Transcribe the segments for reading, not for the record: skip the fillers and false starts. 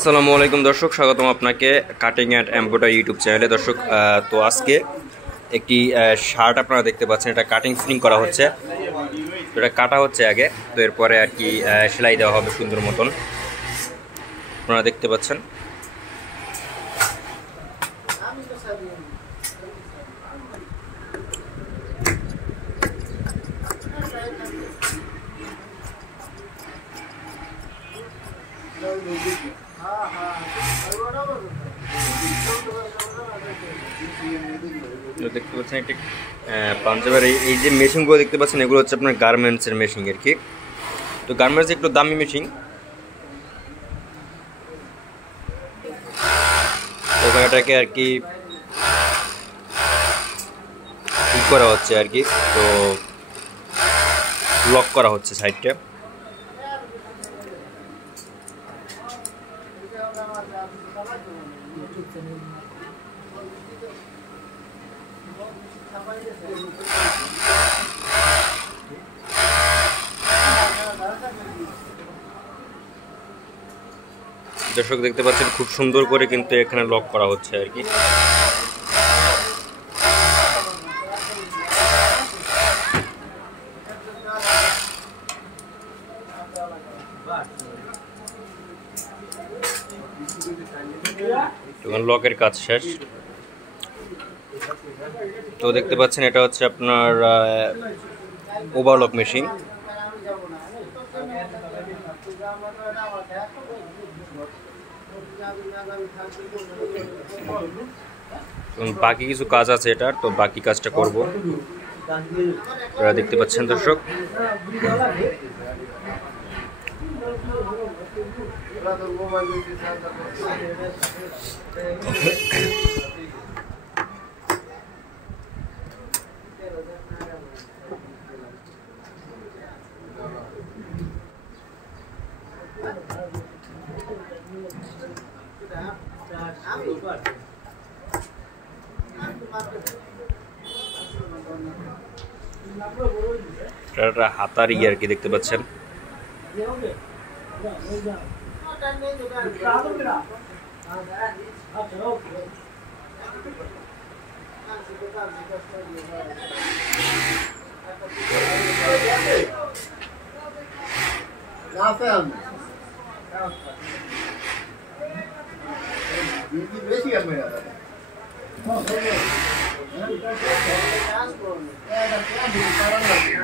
আসসালামু আলাইকুম দর্শক, স্বাগতম আপনাকে কাটিং অ্যান্ড এমব্রয়ডারি ইউটিউব চ্যানেলে। দর্শক, তো আজকে একটি শার্ট আপনারা দেখতে পাচ্ছেন, এটা কাটিং ফিটিং করা হচ্ছে। তো এটা কাটা হচ্ছে আগে, তো এরপরে আর কি সেলাই দেওয়া হবে সুন্দর মতন, আপনারা দেখতে পাচ্ছেন। দেখতে পাচ্ছেন একটি পাঞ্জাবের এই যে মেশিনগুলো দেখতে পাচ্ছেন, এগুলো হচ্ছে আপনার গার্মেন্টসের মেশিন আর কি। তো গার্মেন্টস একটু দামি মেশিন, ওখানে এটাকে আর কি ঠিক করা হচ্ছে আর কি। তো লক করা হচ্ছে সাইডটা। দর্শক দেখতে পাচ্ছেন খুব সুন্দর করে কিন্তু এখানে লক করা হচ্ছে আর কি। লকের কাজ শেষ। তো দেখতে পাচ্ছেন এটা হচ্ছে আপনার ওভারলক মেশিন। বাকি কিছু কাজ আছে এটার, তো বাকি কাজটা করব। আপনারা দেখতে পাচ্ছেন দর্শক। এটা হাতার আর কি দেখতে পাচ্ছেন।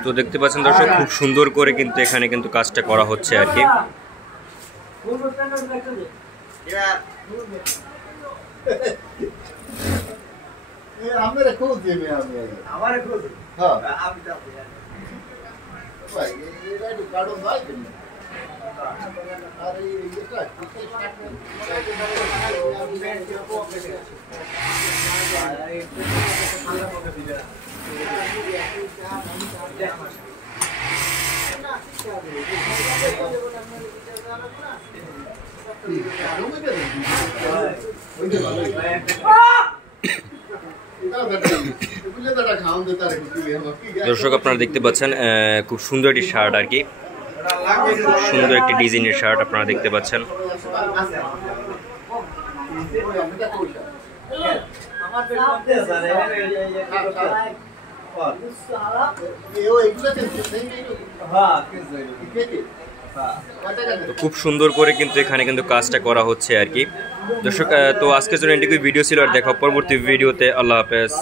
তো দেখতে পাচ্ছেন দর্শক, খুব সুন্দর করে কিন্তু এখানে কিন্তু কাজটা করা হচ্ছে আর কি। দর্শক আপনারা দেখতে পাচ্ছেন খুব সুন্দর একটি শার্ট আর কি, খুব সুন্দর একটি ডিজাইনের শার্ট আপনারা দেখতে পাচ্ছেন। খুব সুন্দর করে কিন্তু এখানে কিন্তু কাজটা করা হচ্ছে আর কি। দর্শক, তো আজকের জন্য এটুকুই ভিডিও ছিল, আর দেখা পরবর্তী ভিডিওতে। আল্লাহ হাফেজ।